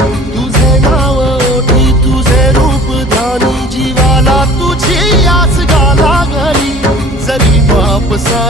तुझे नाव ओठी तुझे रूप ध्यानी जीवाला तुझी आस गाला घरी जरी बाप सा